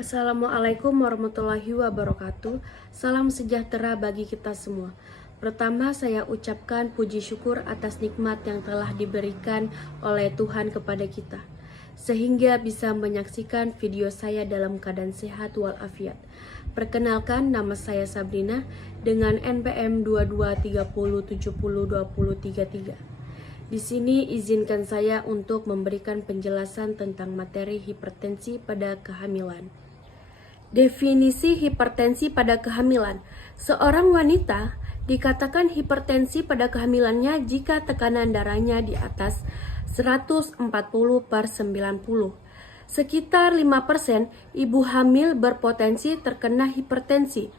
Assalamualaikum warahmatullahi wabarakatuh. Salam sejahtera bagi kita semua. Pertama, saya ucapkan puji syukur atas nikmat yang telah diberikan oleh Tuhan kepada kita, sehingga bisa menyaksikan video saya dalam keadaan sehat walafiat. Perkenalkan, nama saya Sabrina dengan NPM 2230702033. Di sini izinkan saya untuk memberikan penjelasan tentang materi hipertensi pada kehamilan. Definisi hipertensi pada kehamilan. Seorang wanita dikatakan hipertensi pada kehamilannya jika tekanan darahnya di atas 140/90. Sekitar 5% ibu hamil berpotensi terkena hipertensi.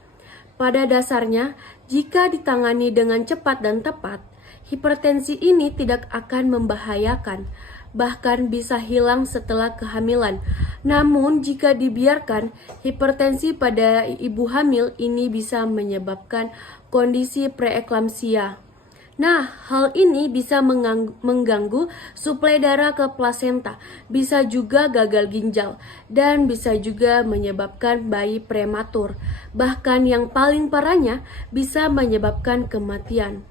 Pada dasarnya, jika ditangani dengan cepat dan tepat, hipertensi ini tidak akan membahayakan, bahkan bisa hilang setelah kehamilan. Namun, jika dibiarkan, hipertensi pada ibu hamil ini bisa menyebabkan kondisi preeklamsia. Nah, hal ini bisa mengganggu suplai darah ke plasenta, bisa juga gagal ginjal, dan bisa juga menyebabkan bayi prematur. Bahkan yang paling parahnya bisa menyebabkan kematian.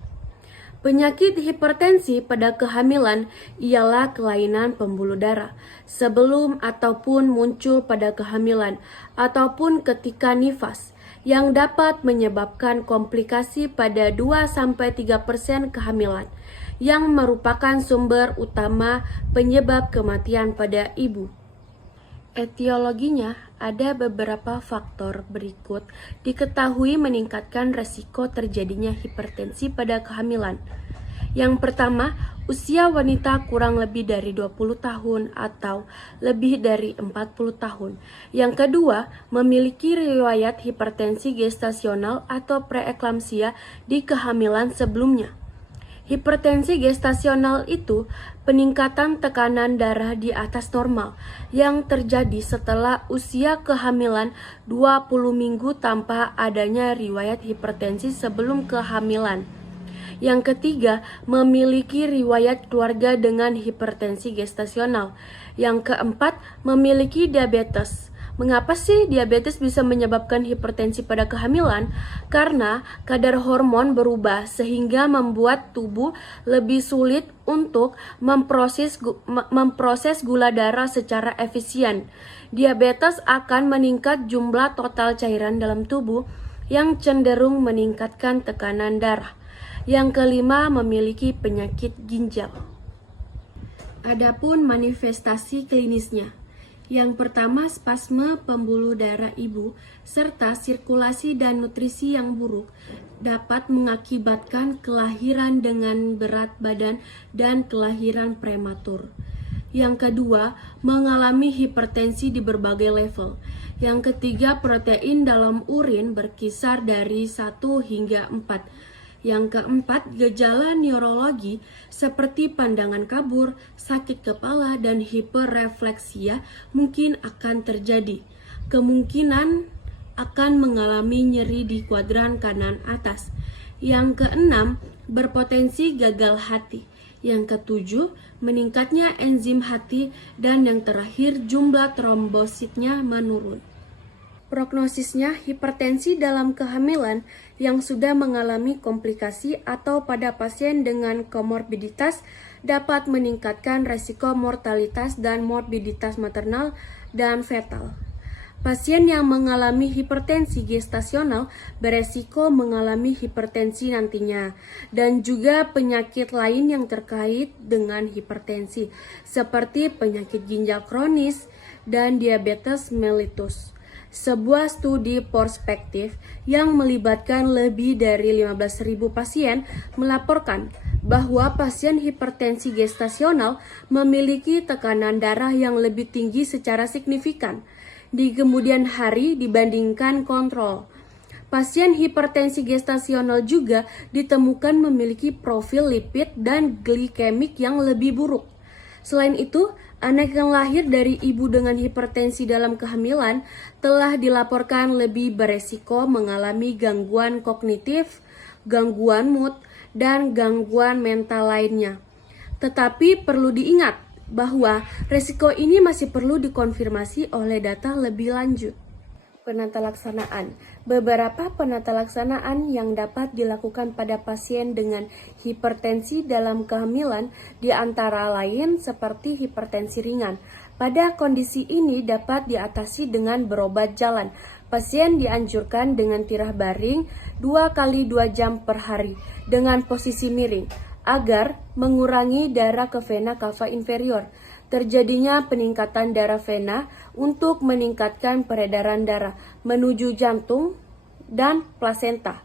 Penyakit hipertensi pada kehamilan ialah kelainan pembuluh darah sebelum ataupun muncul pada kehamilan ataupun ketika nifas yang dapat menyebabkan komplikasi pada 2-3% kehamilan yang merupakan sumber utama penyebab kematian pada ibu. Etiologinya, ada beberapa faktor berikut diketahui meningkatkan resiko terjadinya hipertensi pada kehamilan. Yang pertama, usia wanita kurang lebih dari 20 tahun atau lebih dari 40 tahun. Yang kedua, memiliki riwayat hipertensi gestasional atau preeklamsia di kehamilan sebelumnya. Hipertensi gestasional itu peningkatan tekanan darah di atas normal yang terjadi setelah usia kehamilan 20 minggu tanpa adanya riwayat hipertensi sebelum kehamilan. Yang ketiga, memiliki riwayat keluarga dengan hipertensi gestasional. Yang keempat, memiliki diabetes. Mengapa sih diabetes bisa menyebabkan hipertensi pada kehamilan? Karena kadar hormon berubah sehingga membuat tubuh lebih sulit untuk memproses gula darah secara efisien. Diabetes akan meningkat jumlah total cairan dalam tubuh yang cenderung meningkatkan tekanan darah. Yang kelima, memiliki penyakit ginjal. Adapun manifestasi klinisnya. Yang pertama, spasme pembuluh darah ibu serta sirkulasi dan nutrisi yang buruk dapat mengakibatkan kelahiran dengan berat badan dan kelahiran prematur. Yang kedua, mengalami hipertensi di berbagai level. Yang ketiga, protein dalam urin berkisar dari 1 hingga 4. Yang keempat, gejala neurologi seperti pandangan kabur, sakit kepala, dan hiperrefleksia mungkin akan terjadi. Kemungkinan akan mengalami nyeri di kuadran kanan atas. Yang keenam, berpotensi gagal hati. Yang ketujuh, meningkatnya enzim hati. Dan yang terakhir, jumlah trombositnya menurun. Prognosisnya, hipertensi dalam kehamilan yang sudah mengalami komplikasi atau pada pasien dengan komorbiditas dapat meningkatkan resiko mortalitas dan morbiditas maternal dan fetal. Pasien yang mengalami hipertensi gestasional beresiko mengalami hipertensi nantinya, dan juga penyakit lain yang terkait dengan hipertensi, seperti penyakit ginjal kronis dan diabetes mellitus. Sebuah studi prospektif yang melibatkan lebih dari 15.000 pasien melaporkan bahwa pasien hipertensi gestasional memiliki tekanan darah yang lebih tinggi secara signifikan di kemudian hari dibandingkan kontrol. Pasien hipertensi gestasional juga ditemukan memiliki profil lipid dan glikemik yang lebih buruk. Selain itu, anak yang lahir dari ibu dengan hipertensi dalam kehamilan telah dilaporkan lebih beresiko mengalami gangguan kognitif, gangguan mood, dan gangguan mental lainnya. Tetapi perlu diingat, bahwa resiko ini masih perlu dikonfirmasi oleh data lebih lanjut. Penata laksanaan. Beberapa penata laksanaan yang dapat dilakukan pada pasien dengan hipertensi dalam kehamilan di antara lain seperti hipertensi ringan. Pada kondisi ini dapat diatasi dengan berobat jalan. Pasien dianjurkan dengan tirah baring 2 kali 2 jam per hari dengan posisi miring agar mengurangi darah ke vena cava inferior. Terjadinya peningkatan darah vena untuk meningkatkan peredaran darah menuju jantung dan plasenta,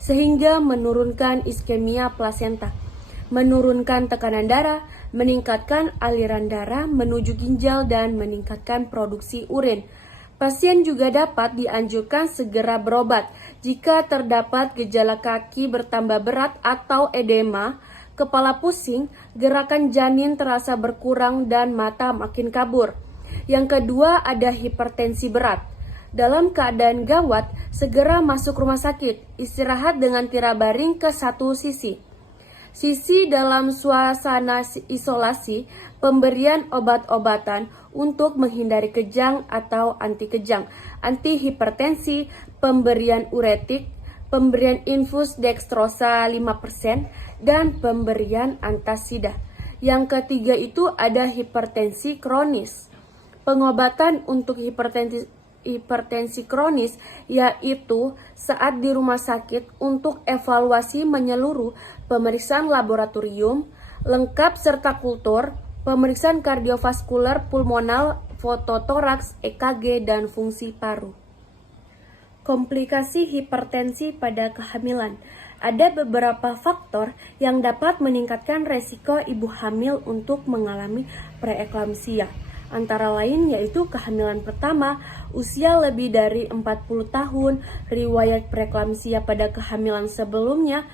sehingga menurunkan iskemia plasenta, menurunkan tekanan darah, meningkatkan aliran darah menuju ginjal, dan meningkatkan produksi urin. Pasien juga dapat dianjurkan segera berobat jika terdapat gejala kaki bertambah berat atau edema, kepala pusing, gerakan janin terasa berkurang, dan mata makin kabur. Yang kedua ada hipertensi berat. Dalam keadaan gawat, segera masuk rumah sakit, istirahat dengan tirah baring ke satu sisi. Sisi dalam suasana isolasi, pemberian obat-obatan untuk menghindari kejang atau anti kejang, antihipertensi, pemberian uretik, pemberian infus dextrosa 5%, dan pemberian antasida. Yang ketiga itu ada hipertensi kronis. Pengobatan untuk hipertensi kronis yaitu saat di rumah sakit untuk evaluasi menyeluruh, pemeriksaan laboratorium lengkap serta kultur, pemeriksaan kardiovaskuler, pulmonal, fototoraks, EKG, dan fungsi paru. Komplikasi hipertensi pada kehamilan. Ada beberapa faktor yang dapat meningkatkan resiko ibu hamil untuk mengalami preeklamsia. Antara lain yaitu kehamilan pertama, usia lebih dari 40 tahun, riwayat preeklamsia pada kehamilan sebelumnya,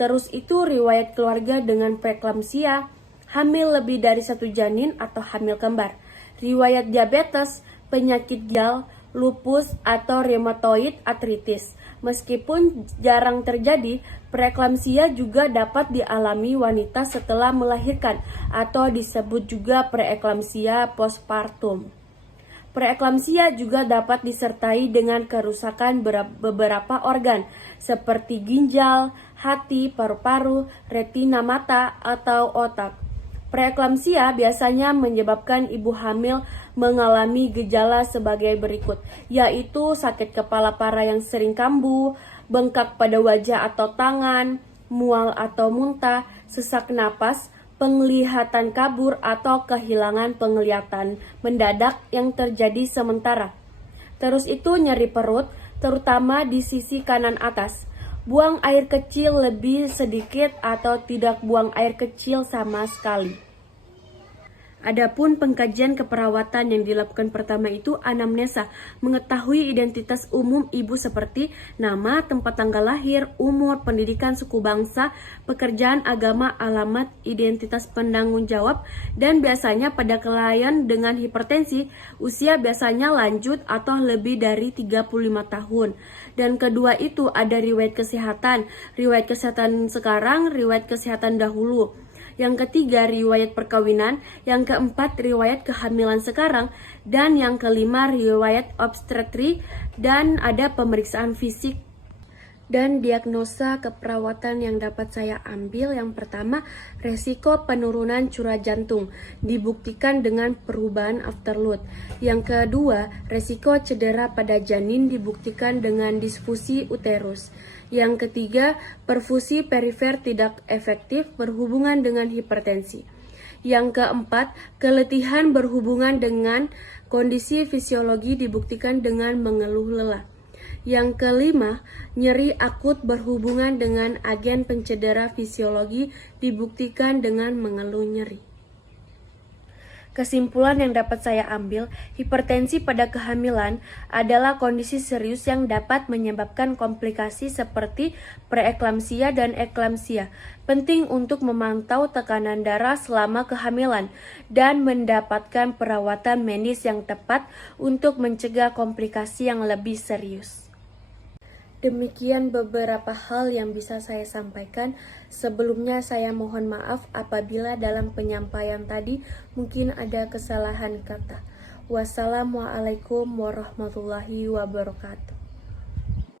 terus itu riwayat keluarga dengan preeklamsia, hamil lebih dari 1 janin atau hamil kembar, riwayat diabetes, penyakit ginjal, lupus, atau rheumatoid arthritis. Meskipun jarang terjadi, preeklamsia juga dapat dialami wanita setelah melahirkan atau disebut juga preeklamsia postpartum. Preeklamsia juga dapat disertai dengan kerusakan beberapa organ seperti ginjal, hati, paru-paru, retina mata, atau otak. Preeklamsia biasanya menyebabkan ibu hamil mengalami gejala sebagai berikut, yaitu sakit kepala parah yang sering kambuh, bengkak pada wajah atau tangan, mual atau muntah, sesak napas, penglihatan kabur atau kehilangan penglihatan mendadak yang terjadi sementara. Terus itu nyeri perut, terutama di sisi kanan atas. Buang air kecil lebih sedikit atau tidak buang air kecil sama sekali. Adapun pengkajian keperawatan yang dilakukan pertama itu anamnesa, mengetahui identitas umum ibu seperti nama, tempat tanggal lahir, umur, pendidikan, suku bangsa, pekerjaan, agama, alamat, identitas penanggung jawab, dan biasanya pada klien dengan hipertensi, usia biasanya lanjut atau lebih dari 35 tahun. Dan kedua itu ada riwayat kesehatan sekarang, riwayat kesehatan dahulu. Yang ketiga, riwayat perkawinan. Yang keempat, riwayat kehamilan sekarang. Dan yang kelima, riwayat obstetri. Dan ada pemeriksaan fisik dan diagnosa keperawatan yang dapat saya ambil. Yang pertama, resiko penurunan curah jantung dibuktikan dengan perubahan afterload. Yang kedua, resiko cedera pada janin dibuktikan dengan disfusi uterus. Yang ketiga, perfusi perifer tidak efektif berhubungan dengan hipertensi. Yang keempat, keletihan berhubungan dengan kondisi fisiologi dibuktikan dengan mengeluh lelah. Yang kelima, nyeri akut berhubungan dengan agen pencedera fisiologi dibuktikan dengan mengeluh nyeri. Kesimpulan yang dapat saya ambil, hipertensi pada kehamilan adalah kondisi serius yang dapat menyebabkan komplikasi seperti preeklamsia dan eklamsia. Penting untuk memantau tekanan darah selama kehamilan dan mendapatkan perawatan medis yang tepat untuk mencegah komplikasi yang lebih serius. Demikian beberapa hal yang bisa saya sampaikan. Sebelumnya saya mohon maaf apabila dalam penyampaian tadi mungkin ada kesalahan kata. Wassalamualaikum warahmatullahi wabarakatuh.